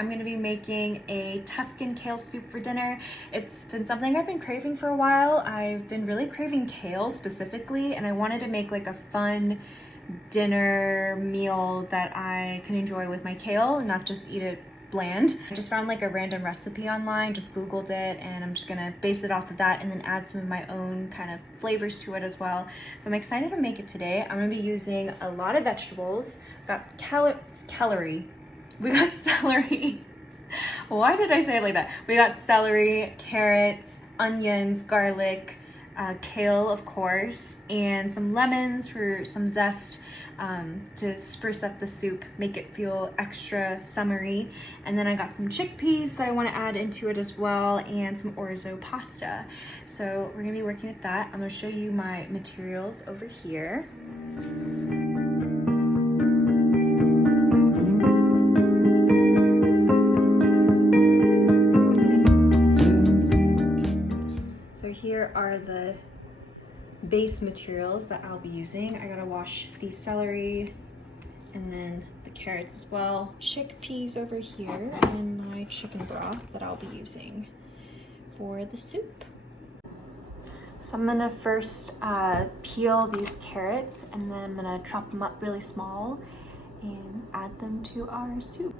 I'm gonna be making a Tuscan kale soup for dinner. It's been something I've been craving for a while. I've been really craving kale specifically, and I wanted to make like a fun dinner meal that I can enjoy with my kale and not just eat it bland. I just found like a random recipe online, just Googled it, and I'm just gonna base it off of that and then add some of my own kind of flavors to it as well. So I'm excited to make it today. I'm gonna be using a lot of vegetables. Got celery. We got celery. Why did I say it like that? We got celery, carrots, onions, garlic, kale, of course, and some lemons for some zest to spruce up the soup, make it feel extra summery. And then I got some chickpeas that I want to add into it as well, and some orzo pasta. So we're gonna be working with that. I'm gonna show you my materials over here. So here are the base materials that I'll be using. I gotta wash the celery and then the carrots as well. Chickpeas over here and my chicken broth that I'll be using for the soup. So I'm gonna first peel these carrots and then I'm gonna chop them up really small and add them to our soup.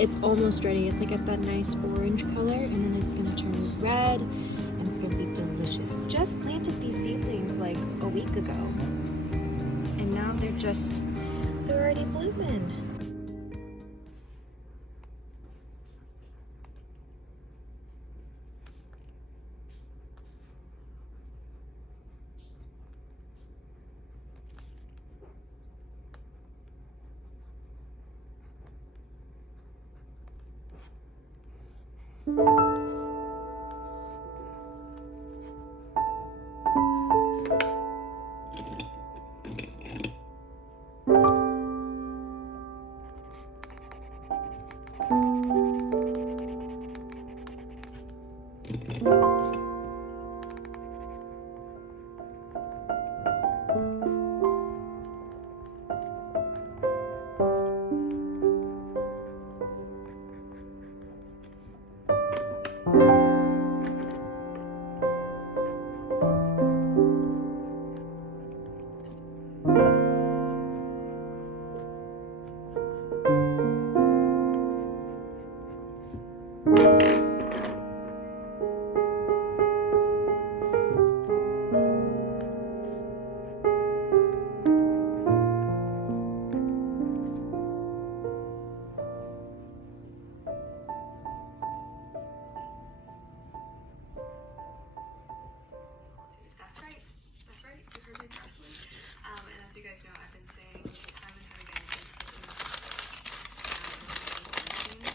It's almost ready. It's like at that nice orange color, and then it's gonna turn red and it's gonna be delicious. Just planted these seedlings like a week ago and now they're already blooming.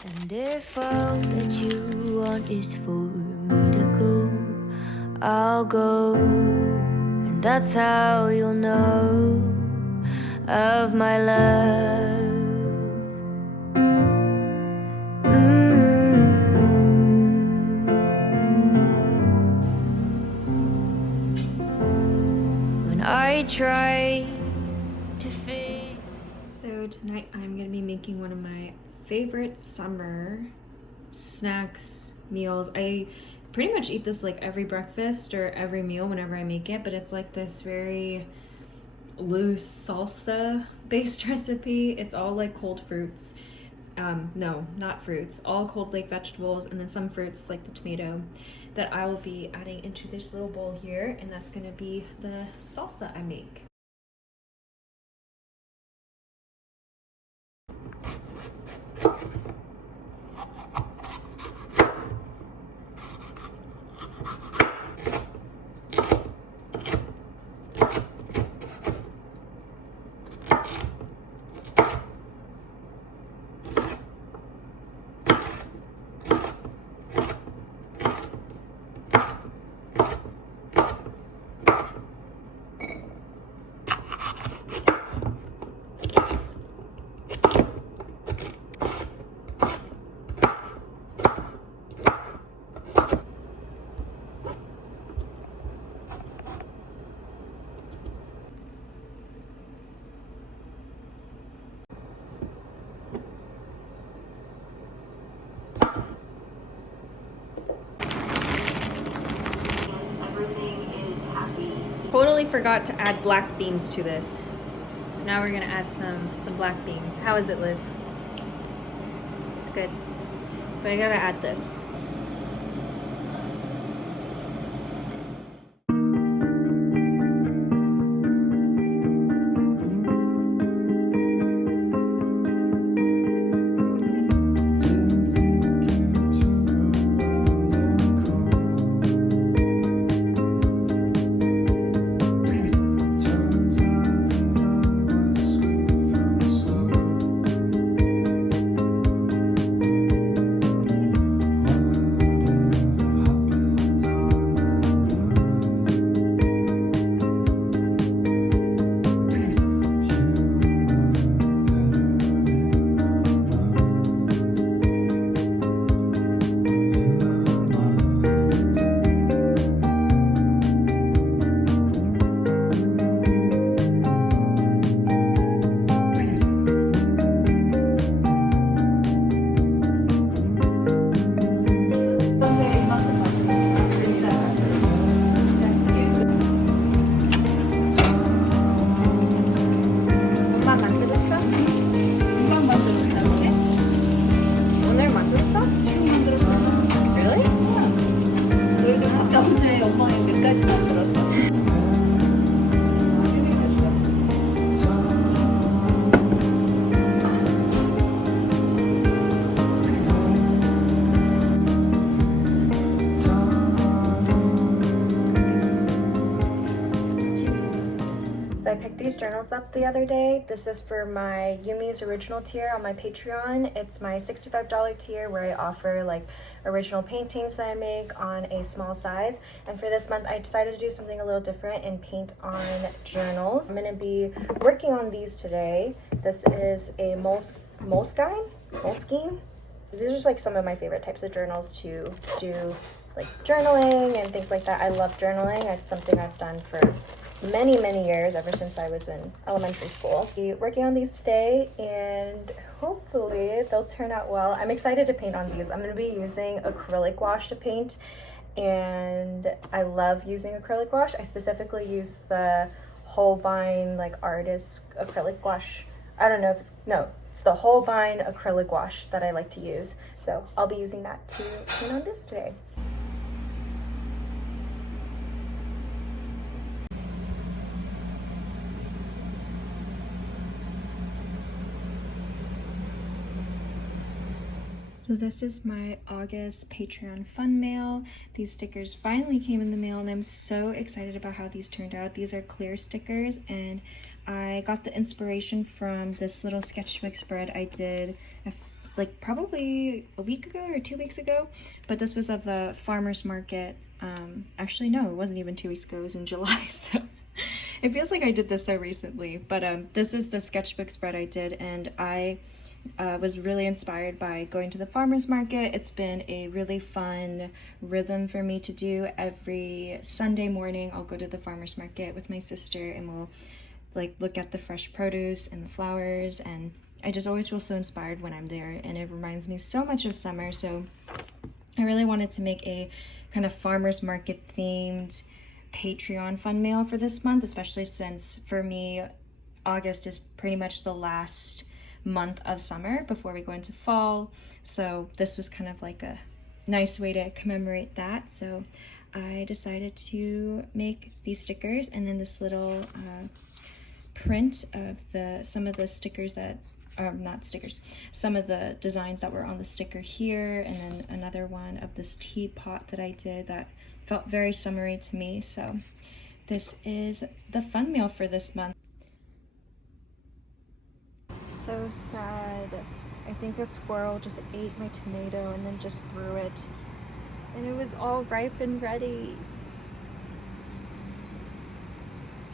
And if all that you want is for me to go, I'll go. And that's how you'll know of my love. When I try to fit. So tonight I'm gonna be making one of my favorite summer snacks, meals. I pretty much eat this like every breakfast or every meal whenever I make it, but it's like this very loose salsa based recipe. It's all like cold fruits. No, not fruits, all cold like vegetables, and then some fruits like the tomato that I will be adding into this little bowl here, and that's gonna be the salsa I make. Totally forgot to add black beans to this. So now we're gonna add some black beans. How is it, Liz? It's good. But I gotta add this. So I picked these journals up the other day. This is for my Yumi's original tier on my Patreon. It's my $65 tier where I offer like original paintings that I make on a small size. And for this month, I decided to do something a little different and paint on journals. I'm gonna be working on these today. This is a Moleskine. These are just like some of my favorite types of journals to do like journaling and things like that. I love journaling. It's something I've done for many years, ever since I was in elementary school. I'll be working on these today and hopefully they'll turn out well. I'm excited to paint on these. I'm going to be using acrylic wash to paint, and I love using acrylic wash. I specifically use the Holbein like artist acrylic wash. I don't know if it's the Holbein acrylic wash that I like to use. So I'll be using that to paint on this today. So this is my August Patreon fun mail. These stickers finally came in the mail and I'm so excited about how these turned out. These are clear stickers and I got the inspiration from this little sketchbook spread I did like probably a week ago or 2 weeks ago, but this was of a farmer's market. Actually, no, it wasn't even 2 weeks ago, it was in July, so it feels like I did this so recently. But this is the sketchbook spread I did, and I was really inspired by going to the farmer's market. It's been a really fun rhythm for me to do. Every Sunday morning I'll go to the farmer's market with my sister, and we'll like look at the fresh produce and the flowers, and I just always feel so inspired when I'm there, and it reminds me so much of summer. So I really wanted to make a kind of farmer's market themed Patreon fun mail for this month, especially since for me August is pretty much the last month of summer before we go into fall. So this was kind of like a nice way to commemorate that. So I decided to make these stickers, and then this little print of some of the stickers that not stickers, some of the designs that were on the sticker here, and then another one of this teapot that I did that felt very summery to me. So this is the fun mail for this month. So sad. I think a squirrel just ate my tomato and then just threw it, and it was all ripe and ready.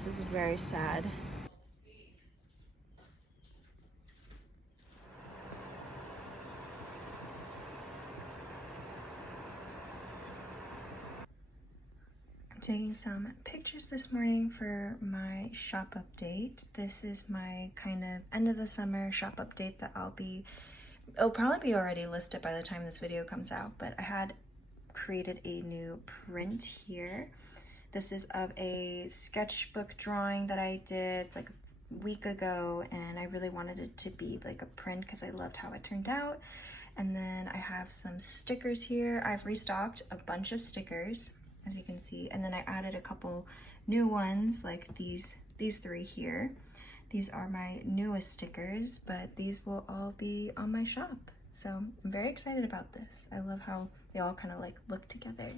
This is very sad. Taking some pictures this morning for my shop update. This is my kind of end of the summer shop update that it'll probably be already listed by the time this video comes out, but I had created a new print here. This is of a sketchbook drawing that I did like a week ago, and I really wanted it to be like a print because I loved how it turned out. And then I have some stickers here. I've restocked a bunch of stickers, as you can see, and then I added a couple new ones like these three here. These are my newest stickers, but these will all be on my shop. So I'm very excited about this. I love how they all kind of like look together.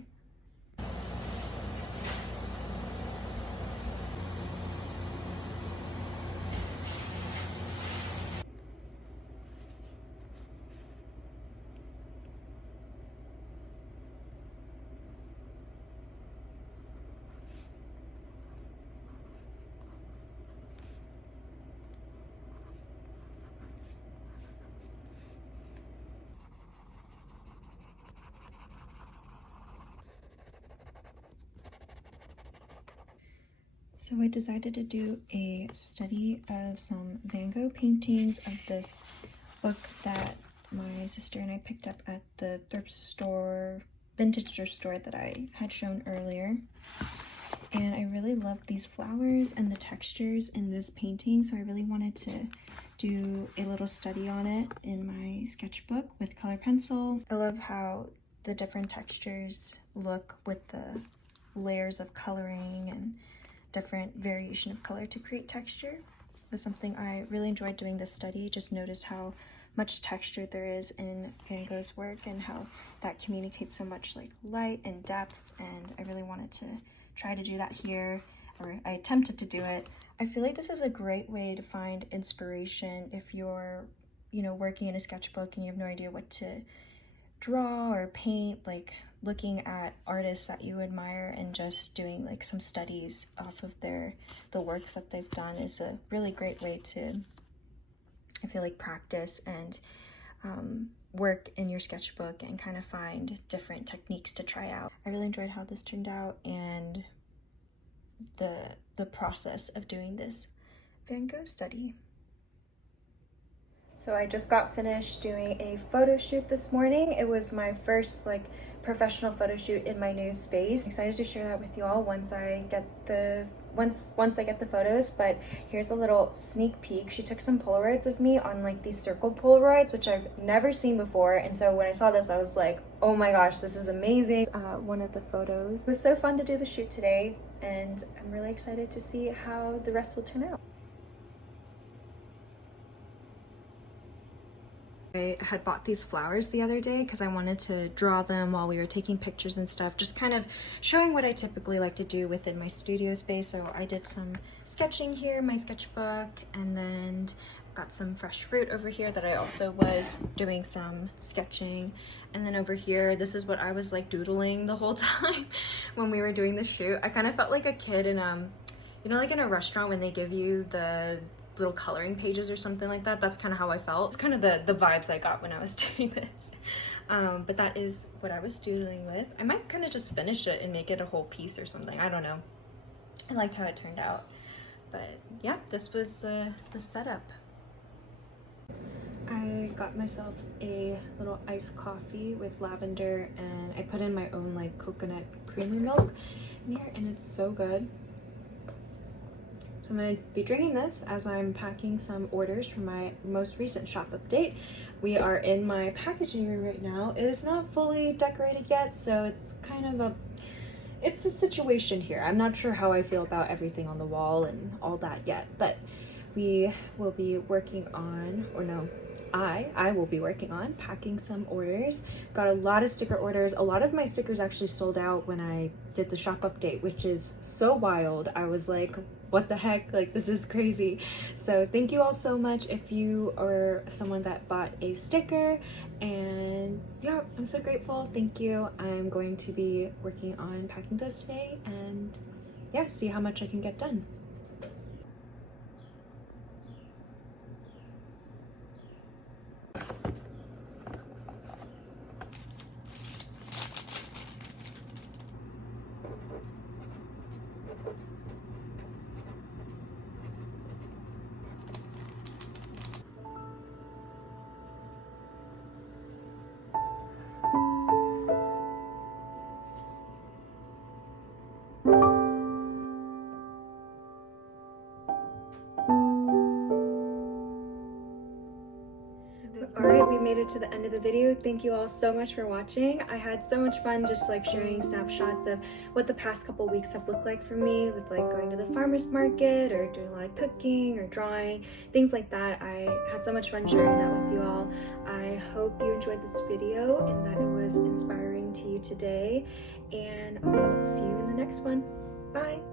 So I decided to do a study of some Van Gogh paintings of this book that my sister and I picked up at the thrift store, vintage thrift store that I had shown earlier. And I really loved these flowers and the textures in this painting, so I really wanted to do a little study on it in my sketchbook with color pencil. I love how the different textures look with the layers of coloring and different variation of color to create texture. It was something I really enjoyed doing this study. Just notice how much texture there is in Van Gogh's work and how that communicates so much like light and depth, and I really wanted to try to do that here, or I attempted to do it. I feel like this is a great way to find inspiration if you're, working in a sketchbook and you have no idea what to draw or paint, like looking at artists that you admire and just doing like some studies off of the works that they've done is a really great way to, I feel like, practice and work in your sketchbook and kind of find different techniques to try out. I really enjoyed how this turned out and the process of doing this Van Gogh study. So I just got finished doing a photo shoot this morning. It was my first professional photo shoot in my new space. I'm excited to share that with you all once I get the photos, but here's a little sneak peek. She took some Polaroids of me on these circle Polaroids, which I've never seen before, and so when I saw this I was like, oh my gosh, this is amazing. One of the photos. It was so fun to do the shoot today, and I'm really excited to see how the rest will turn out. I had bought these flowers the other day because I wanted to draw them while we were taking pictures and stuff, just kind of showing what I typically like to do within my studio space. So I did some sketching here in my sketchbook, and then got some fresh fruit over here that I also was doing some sketching. And then over here, this is what I was like doodling the whole time when we were doing the shoot. I kind of felt like a kid in, you know, like in a restaurant when they give you the little coloring pages or something like that. That's kind of how I felt. It's kind of the vibes I got when I was doing this. But that is what I was doodling with. I might kind of just finish it and make it a whole piece or something. I don't know. I liked how it turned out. But yeah, this was the setup. I got myself a little iced coffee with lavender, and I put in my own like coconut creamer milk in here, and it's so good. So I'm going to be drinking this as I'm packing some orders for my most recent shop update. We are in my packaging room right now. It is not fully decorated yet, so it's kind of it's a situation here. I'm not sure how I feel about everything on the wall and all that yet, but we will be working on, or no, I will be working on packing some orders. Got a lot of sticker orders. A lot of my stickers actually sold out when I did the shop update, which is so wild. I was like, what the heck? Like, this is crazy. So thank you all so much if you are someone that bought a sticker. And yeah, I'm so grateful. Thank you. I'm going to be working on packing those today and yeah, see how much I can get done. Alright, we made it to the end of the video. Thank you all so much for watching. I had so much fun just like sharing snapshots of what the past couple weeks have looked like for me, with like going to the farmer's market or doing a lot of cooking or drawing, things like that. I had so much fun sharing that with you all. I hope you enjoyed this video and that it was inspiring to you today, and I'll see you in the next one. Bye!